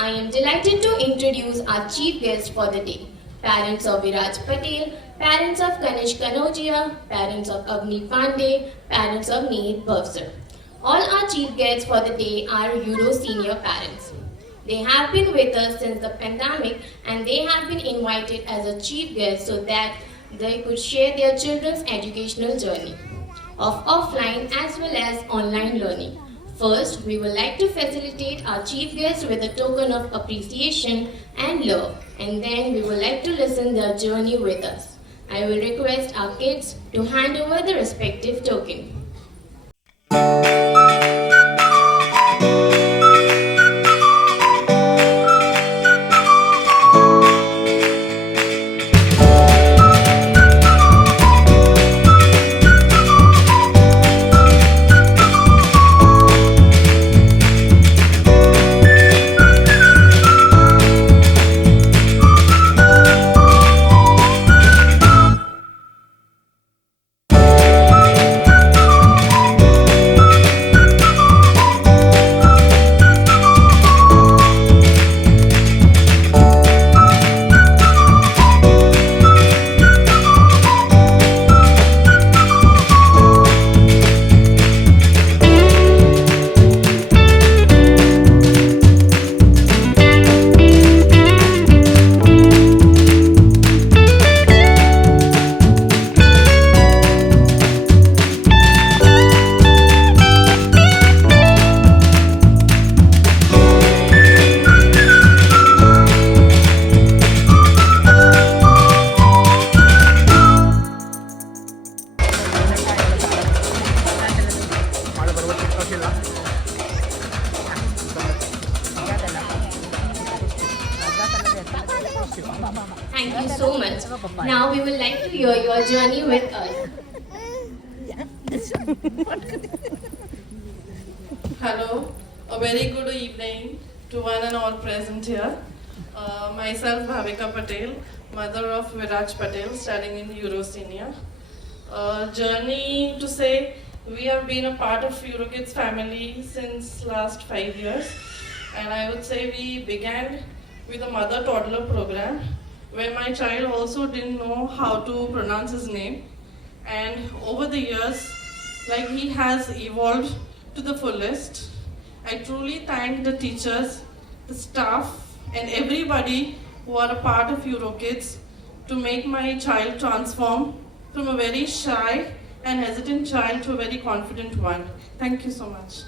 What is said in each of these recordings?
I am delighted to introduce our chief guest for the day. Parents of Viraj Patel, parents of Kanish Kanodia, parents of Avni Pandey, parents of Nihit Bhavsar. All our chief guests for the day are Euro senior parents. They have been with us since the pandemic and they have been invited as a chief guest so that they could share their children's educational journey of offline as well as online learning. First, we would like to facilitate our chief guest with a token of appreciation and love, and then we would like to listen their journey with us. I will request our kids to hand over the respective token. Thank you so much. Now we would like to hear your journey with us. Hello, a very good evening to one and all present here. Myself Bhavika Patel, mother of Viraj Patel, studying in Euro Senior. Journey to say we have been a part of EuroKids family since last 5 years, and I would say we began with a mother toddler program where my child also didn't know how to pronounce his name, and over the years, like he has evolved to the fullest. I truly thank the teachers, the staff, and everybody who are a part of EuroKids to make my child transform from a very shy and hesitant child to a very confident one. Thank you so much.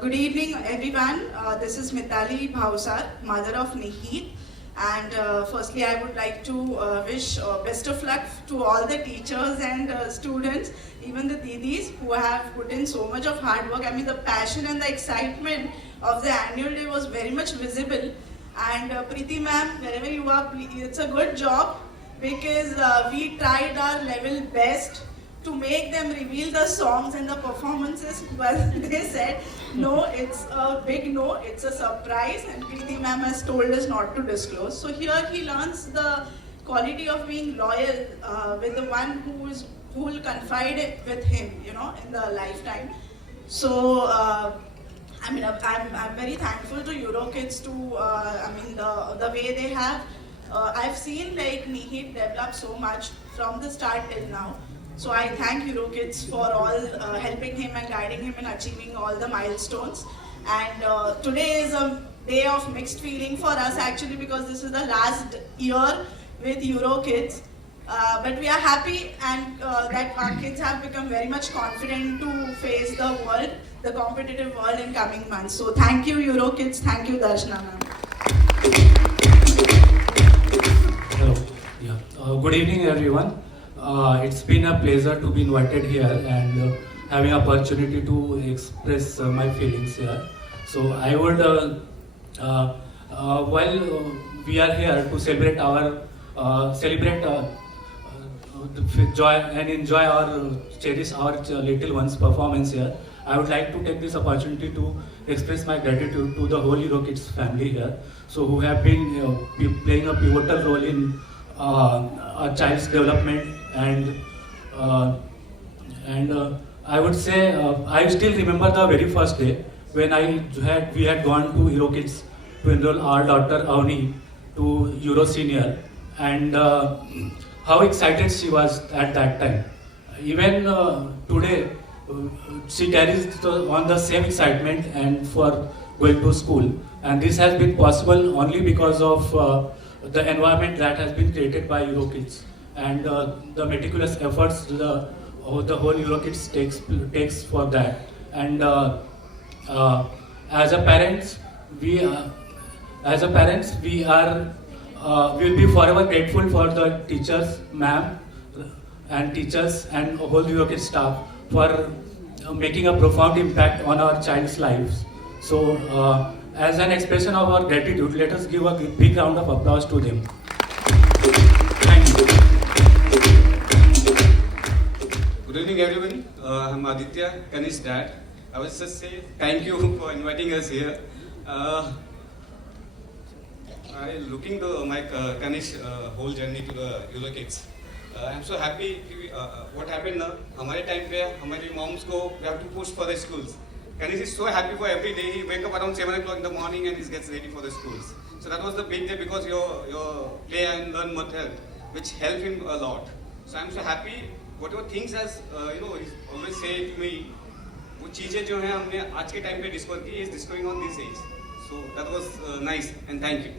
Good evening, everyone. This is Mitali Bhavsar, mother of Nihit. And firstly, I would like to wish best of luck to all the teachers and students, even the didis who have put in so much of hard work. I mean, the passion and the excitement of the annual day was very much visible. And Preeti ma'am, wherever you are, it's a good job because we tried our level best to make them reveal the songs and the performances. Well, they said, no, it's a big no, it's a surprise, and Preeti ma'am has told us not to disclose. So here he learns the quality of being loyal with the one who will confide with him, you know, in the lifetime. So, I mean, I'm very thankful to EuroKids to, I mean, the way they have. I've seen like Nihit develop so much from the start till now. So I thank EuroKids for all helping him and guiding him in achieving all the milestones. And today is a day of mixed feeling for us actually because this is the last year with EuroKids. But we are happy and that our kids have become very much confident to face the world, the competitive world in coming months. So thank you EuroKids, thank you Darshana ma'am. Hello. Yeah. Good evening, everyone. It's been a pleasure to be invited here and having opportunity to express my feelings here. So I would, while we are here to celebrate our joy and enjoy our cherish our little ones' performance here, I would like to take this opportunity to express my gratitude to the whole EuroKids family here, so who have been playing a pivotal role in a child's development and I would say I still remember the very first day when we had gone to Hero Kids to enroll our daughter Avni to Euro Senior, and how excited she was at that time. Even today, she carries on the same excitement and for going to school, and this has been possible only because of the environment that has been created by Euro Kids and the meticulous efforts the whole Euro Kids takes for that. And as a parents, we are will be forever grateful for the teachers, ma'am, and teachers and whole Euro Kids staff for making a profound impact on our child's lives. So, as an expression of our gratitude, let us give a big round of applause to them. Thank you. Good evening, everyone. I'm Aditya, Kanish's dad. I was just say thank you for inviting us here. I looking to my Kanish whole journey to the Euro Kids. I'm so happy. What happened now? हमारे time पे हमारी moms को we have to push for the schools. Kanish is so happy for every day. He wake up around 7 o'clock in the morning and he gets ready for the schools. So that was the big day because your play and learn method, which helped him a lot. So I'm so happy. Whatever things has he's always say to me, वो चीजें जो हैं हमने आज के time पे discover की is discovering on this age. So that was nice and thank you.